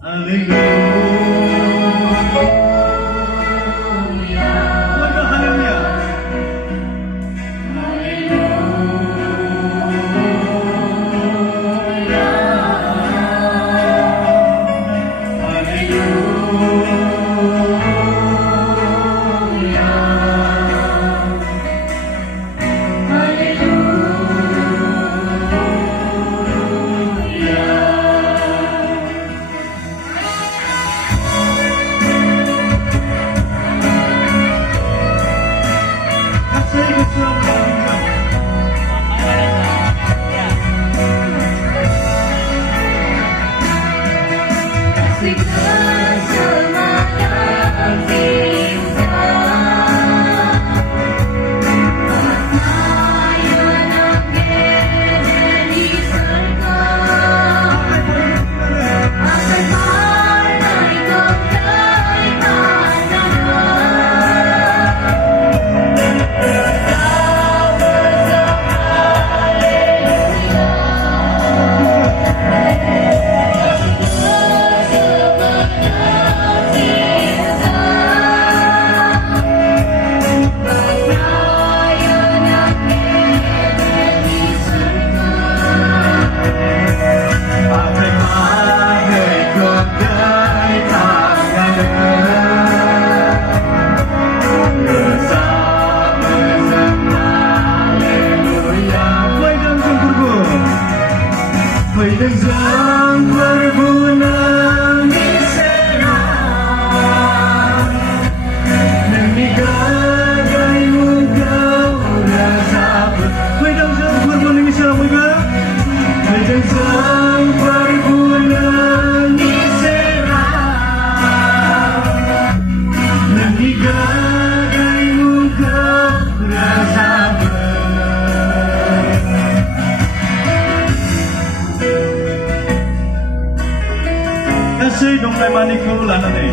Hãy subscribe cho kênh Ghiền Mì Gõ để không bỏ lỡ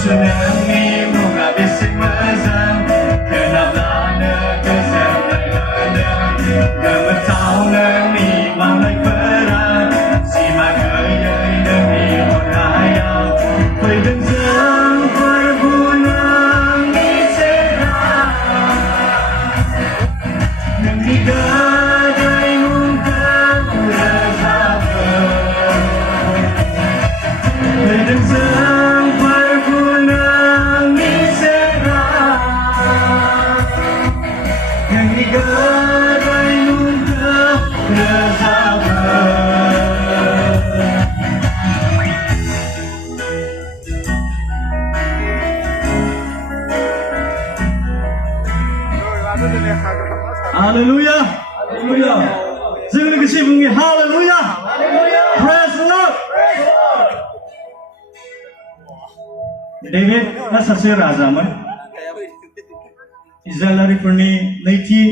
Tsunami bunga bising mezang Kenapa negeri menang Gemetau nemi malai perang Si magai nemi monayang Quay đơn giang quay bunang đi serang Đừng đi gadai mungkang rezava Quay đơn giang quay bunang đi serang Đừng đi gadai mungkang rezava Hallelujah! Hallelujah! जों लोगोसे बुंनि Hallelujah! Praise the Lord! David सासे राजामोन इजराइलारिफोरनि नैथि